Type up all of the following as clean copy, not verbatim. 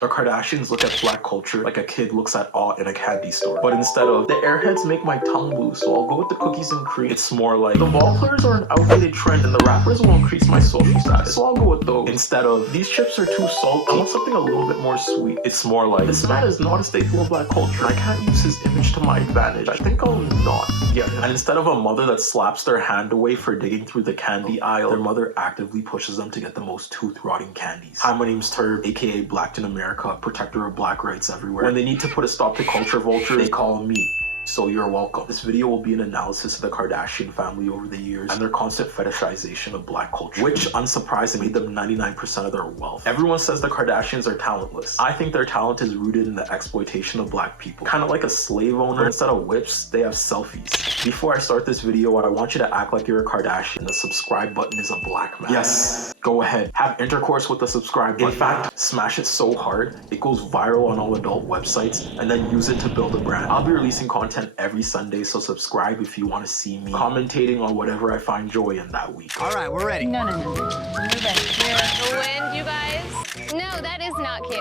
The Kardashians look at black culture like a kid looks at art in a candy store. But instead of, the airheads make my tongue blue, so I'll go with the cookies and cream, it's more like, the ball players are an outdated trend and the rappers will increase my social status, so I'll go with those. Instead of, these chips are too salty, I want something a little bit more sweet, it's more like, this man is not a staple of black culture, I can't use his image to my advantage, I think I'll not get him. And instead of a mother that slaps their hand away for digging through the candy aisle, their mother actively pushes them to get the most tooth-rotting candies. Hi, my name's Tirrrb, aka Blacked in America, protector of black rights everywhere. When they need to put a stop to culture vulture, they call me. So you're welcome. This video will be an analysis of the Kardashian family over the years and their constant fetishization of black culture, which unsurprisingly made them 99% of their wealth. Everyone says the Kardashians are talentless. I think their talent is rooted in the exploitation of black people. Kind of like a slave owner, instead of whips, they have selfies. Before I start this video, I want you to act like you're a Kardashian. The subscribe button is a black man. Yes, go ahead. Have intercourse with the subscribe button. In fact, smash it so hard, it goes viral on all adult websites, and then use it to build a brand. I'll be releasing content every Sunday, so subscribe if you want to see me commentating on whatever I find joy in that week. All right, we're ready. No. You're ready. The wind, you guys. No, that is not cute.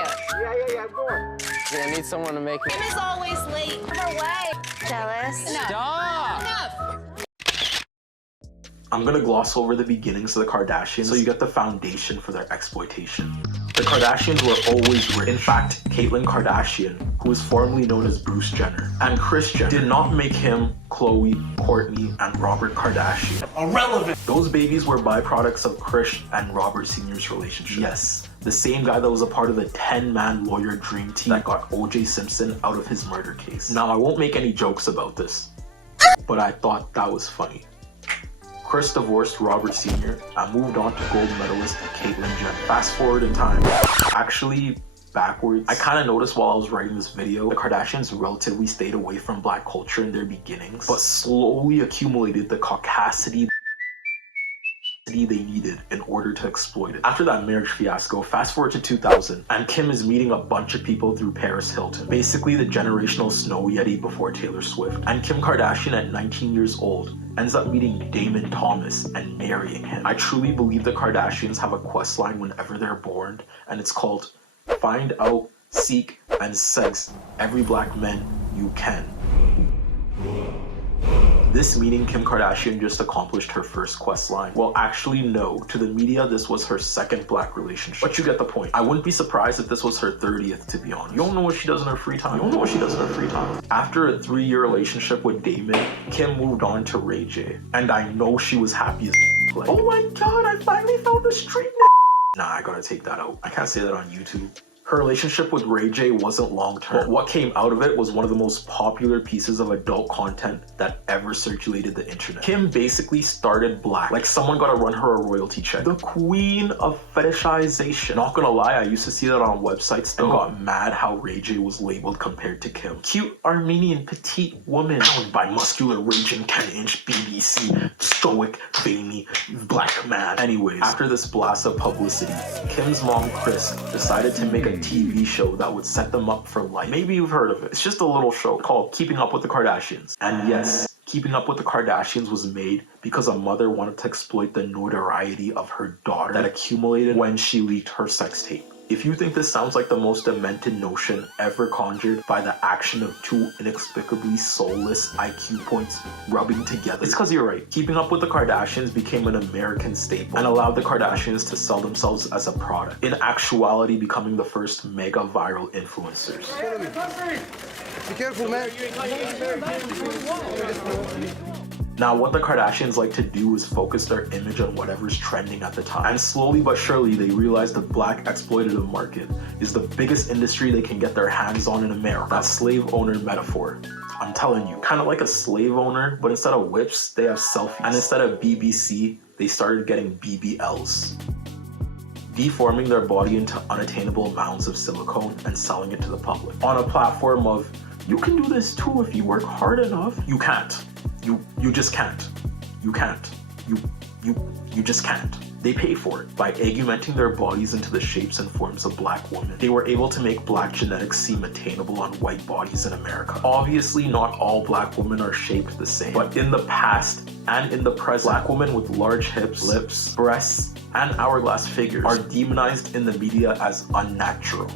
Yeah, go on. You're gonna need someone to make it. Kim is always late. Her way. Jealous? No. Stop! Enough. I'm gonna gloss over the beginnings of the Kardashians so you get the foundation for their exploitation. The Kardashians were always rich. In fact, Caitlyn Kardashian, who was formerly known as Bruce Jenner, and Kris Jenner did not make him Khloe, Kourtney, and Robert Kardashian irrelevant. Those babies were byproducts of Kris and Robert Sr.'s relationship. Yes, the same guy that was a part of the 10-man lawyer dream team that got O.J. Simpson out of his murder case. Now, I won't make any jokes about this, but I thought that was funny. Kris divorced Robert Sr. and moved on to gold medalist Caitlyn Jenner. Fast forward in time, actually backwards. I kind of noticed while I was writing this video, the Kardashians relatively stayed away from black culture in their beginnings, but slowly accumulated the caucasity they needed in order to exploit it. After that marriage fiasco, fast forward to 2000, and Kim is meeting a bunch of people through Paris Hilton, basically the generational snow yeti before Taylor Swift. And Kim Kardashian, at 19 years old, ends up meeting Damon Thomas and marrying him. I truly believe the Kardashians have a quest line whenever they're born, and it's called Find Out, Seek, and Sex Every Black Man You Can. This meaning Kim Kardashian just accomplished her first quest line. Well, actually no. To the media, this was her second black relationship. But you get the point. I wouldn't be surprised if this was her 30th, to be honest. You don't know what she does in her free time. After a 3-year relationship with Damon, Kim moved on to Ray J. And I know she was happy as like, oh my god, I finally found the street. Nah, I gotta take that out. I can't say that on YouTube. Her relationship with Ray J wasn't long-term, but what came out of it was one of the most popular pieces of adult content that ever circulated the internet. Kim basically started black, like someone gotta run her a royalty check. The queen of fetishization. Not gonna lie, I used to see that on websites and got mad how Ray J was labeled compared to Kim. Cute Armenian petite woman, powered by muscular raging 10-inch BBC, stoic, veiny, black man. Anyways, after this blast of publicity, Kim's mom, Kris, decided to make a TV show that would set them up for life. Maybe you've heard of it. It's just a little show called Keeping Up with the Kardashians. And yes, Keeping Up with the Kardashians was made because a mother wanted to exploit the notoriety of her daughter that accumulated when she leaked her sex tape. If you think this sounds like the most demented notion ever conjured by the action of two inexplicably soulless IQ points rubbing together, it's because you're right. Keeping Up with the Kardashians became an American staple and allowed the Kardashians to sell themselves as a product, in actuality becoming the first mega viral influencers. Be careful, man. Now, what the Kardashians like to do is focus their image on whatever's trending at the time. And slowly but surely, they realize the black exploitative market is the biggest industry they can get their hands on in America. That slave owner metaphor. I'm telling you, kind of like a slave owner, but instead of whips, they have selfies. And instead of BBC, they started getting BBLs. Deforming their body into unattainable mounds of silicone and selling it to the public. On a platform of, you can do this too if you work hard enough. You can't. You just can't. You can't. You just can't. They pay for it by augmenting their bodies into the shapes and forms of black women. They were able to make black genetics seem attainable on white bodies in America. Obviously, not all black women are shaped the same, but in the past and in the present, black women with large hips, lips, breasts, and hourglass figures are demonized in the media as unnatural.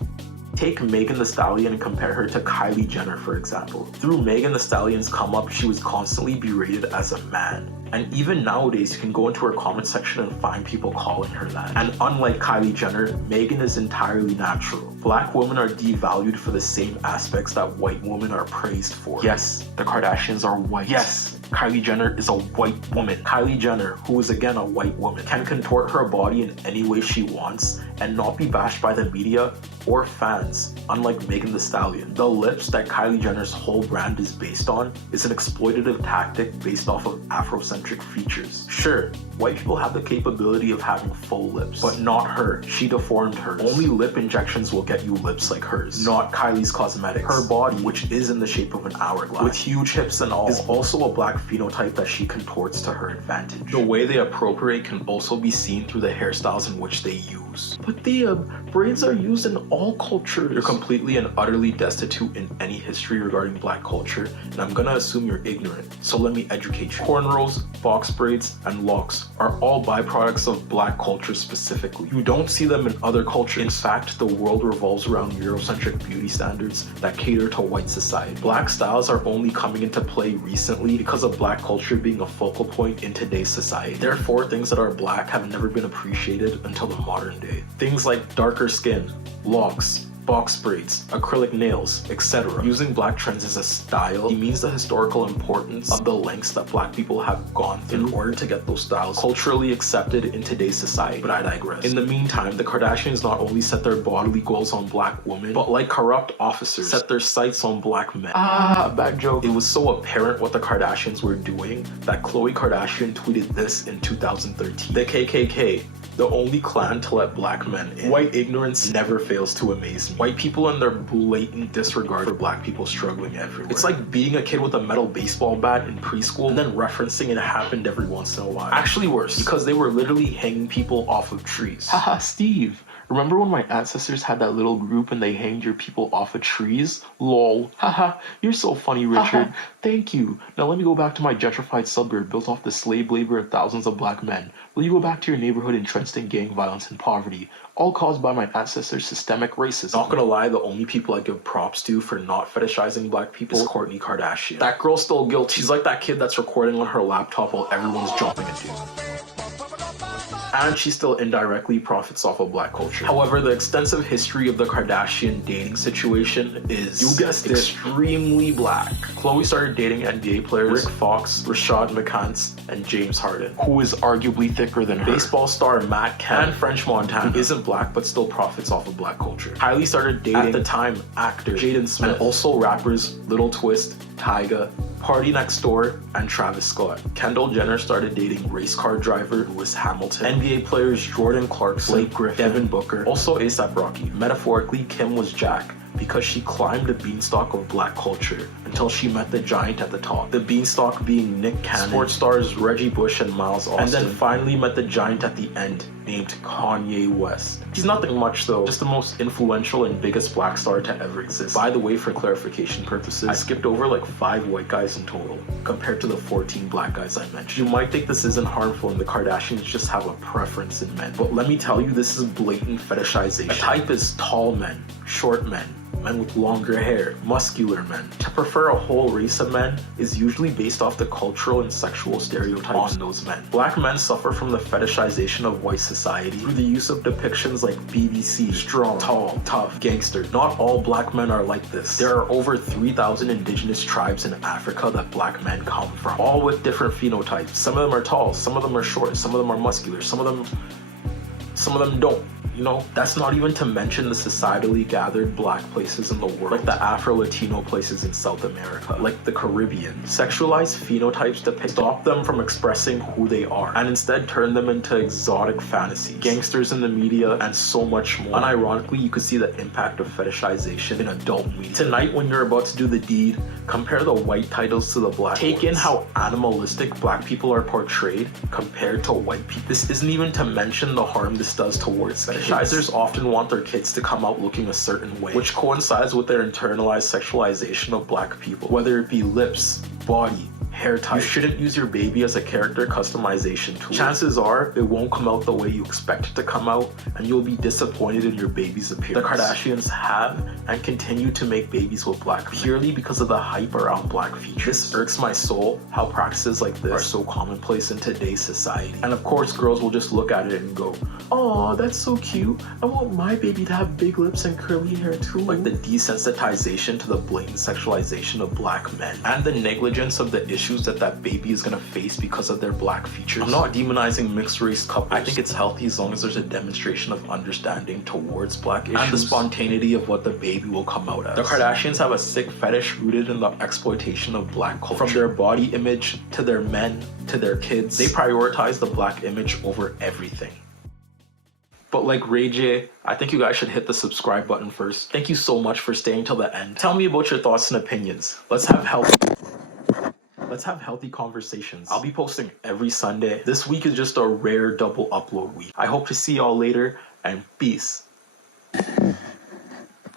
Take Megan Thee Stallion and compare her to Kylie Jenner, for example. Through Megan Thee Stallion's come up, she was constantly berated as a man. And even nowadays, you can go into her comment section and find people calling her that. And unlike Kylie Jenner, Megan is entirely natural. Black women are devalued for the same aspects that white women are praised for. Yes, the Kardashians are white. Yes, Kylie Jenner is a white woman. Kylie Jenner, who is again a white woman, can contort her body in any way she wants and not be bashed by the media or fans, unlike Megan Thee Stallion. The lips that Kylie Jenner's whole brand is based on is an exploitative tactic based off of Afrocentric features. Sure, white people have the capability of having full lips, but not her. She deformed hers. Only lip injections will get you lips like hers, not Kylie's cosmetics. Her body, which is in the shape of an hourglass, with huge hips and all, is also a black phenotype that she contorts to her advantage. The way they appropriate can also be seen through the hairstyles in which they use. But the braids are used in all cultures. You're completely and utterly destitute in any history regarding black culture, and I'm gonna assume you're ignorant, so let me educate you. Cornrows, box braids, and locks are all byproducts of black culture specifically. You don't see them in other cultures. In fact, the world revolves around Eurocentric beauty standards that cater to white society. Black styles are only coming into play recently because of black culture being a focal point in today's society. Therefore, things that are black have never been appreciated until the modern day. Things like darker skin, locks, box braids, acrylic nails, etc. Using black trends as a style, it means the historical importance of the lengths that black people have gone through in order to get those styles culturally accepted in today's society. But I digress. In the meantime, the Kardashians not only set their bodily goals on black women, but like corrupt officers, set their sights on black men. Bad joke. It was so apparent what the Kardashians were doing that Khloe Kardashian tweeted this in 2013. The KKK, the only clan to let black men in. White ignorance never fails to amaze me. White people and their blatant disregard for black people struggling everywhere. It's like being a kid with a metal baseball bat in preschool and then referencing it happened every once in a while. Actually worse, because they were literally hanging people off of trees. Haha, Steve. Remember when my ancestors had that little group and they hanged your people off of trees? Lol. Haha, you're so funny, Richard. Thank you. Now let me go back to my gentrified suburb built off the slave labor of thousands of black men. Will you go back to your neighborhood entrenched in gang violence and poverty, all caused by my ancestors' systemic racism? Not gonna lie, the only people I give props to for not fetishizing black people is Kourtney Kardashian. That girl's still guilty. She's like that kid that's recording on her laptop while everyone's jumping into it. And she still indirectly profits off of black culture. However, the extensive history of the Kardashian dating situation is, you guessed it, extremely black. Khloe started dating NBA players Rick Fox, Rashad McCants, and James Harden, who is arguably thicker than her. Baseball star Matt Kemp and French Montana, who isn't black but still profits off of black culture. Kylie started dating, at the time, actor Jaden Smith, and also rappers Lil Twist, Tyga, Party Next Door, and Travis Scott. Kendall Jenner started dating race car driver Lewis Hamilton. NBA players Jordan Clarkson, Blake Griffin, Devin Booker, also A$AP Rocky. Metaphorically, Kim was Jack because she climbed the beanstalk of black culture until she met the giant at the top. The beanstalk being Nick Cannon, sports stars Reggie Bush and Miles Austin, and then finally met the giant at the end, named Kanye West. He's nothing much though, just the most influential and biggest black star to ever exist. By the way, for clarification purposes, I skipped over like 5 white guys in total, compared to the 14 black guys I mentioned. You might think this isn't harmful and the Kardashians just have a preference in men, but let me tell you, this is blatant fetishization. A type is tall men, short men, men with longer hair, muscular men. To prefer a whole race of men is usually based off the cultural and sexual stereotypes on those men. Black men suffer from the fetishization of white society through the use of depictions like BBC, strong, tall, tough, gangster. Not all black men are like this. There are over 3,000 indigenous tribes in Africa that black men come from, all with different phenotypes. Some of them are tall, some of them are short, some of them are muscular, some of them don't. You know, that's not even to mention the societally gathered black places in the world, like the Afro-Latino places in South America, like the Caribbean. Sexualized phenotypes stop them from expressing who they are, and instead turn them into exotic fantasies, gangsters in the media, and so much more. Unironically, you could see the impact of fetishization in adult media. Tonight, when you're about to do the deed, compare the white titles to the black ones. Take in how animalistic black people are portrayed compared to white people. This isn't even to mention the harm this does towards kids. Fetishizers often want their kids to come out looking a certain way, which coincides with their internalized sexualization of black people, whether it be lips, body, hair type. You shouldn't use your baby as a character customization tool. Chances are it won't come out the way you expect it to come out, and you'll be disappointed in your baby's appearance. The Kardashians have and continue to make babies with black purely because of the hype around black features. This irks my soul how practices like this are so commonplace in today's society. And of course, girls will just look at it and go, "Oh, that's so cute. I want my baby to have big lips and curly hair too." Like the desensitization to the blatant sexualization of black men and the negligence of the issues that baby is gonna face because of their black features. I'm not demonizing mixed race couples. I think it's healthy as long as there's a demonstration of understanding towards black issues and the spontaneity of what the baby will come out as. The Kardashians have a sick fetish rooted in the exploitation of black culture. From their body image to their men to their kids, they prioritize the black image over everything. But like Ray J, I think you guys should hit the subscribe button first. Thank you so much for staying till the end. Tell me about your thoughts and opinions. Let's have healthy conversations. I'll be posting every Sunday. This week is just a rare double upload week. I hope to see y'all later, and peace.